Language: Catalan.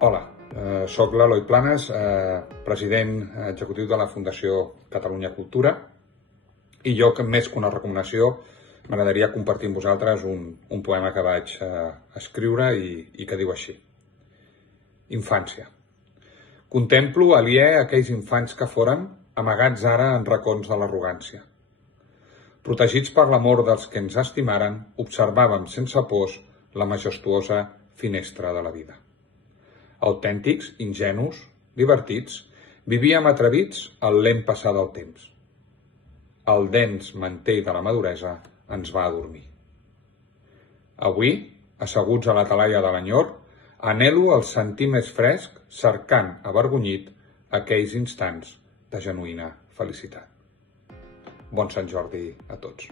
Hola, soc l'Eloi Planes, president executiu de la Fundació Catalunya Cultura, i jo, més que una recomanació, m'agradaria compartir amb vosaltres un poema que vaig escriure i que diu així. Infància. Contemplo aliè aquells infants que foren amagats ara en racons de l'arrogància. Protegits per l'amor dels que ens estimaren, observàvem sense pors la majestuosa finestra de la vida. Autèntics, ingenus, divertits, vivíem atrevits al lent passar del temps. El dens mantell de la maduresa ens va adormir. Avui, asseguts a la talaia de l'enyor, anhelo el sentir més fresc, cercant, avergonyit, aquells instants de genuïna felicitat. Bon Sant Jordi a tots.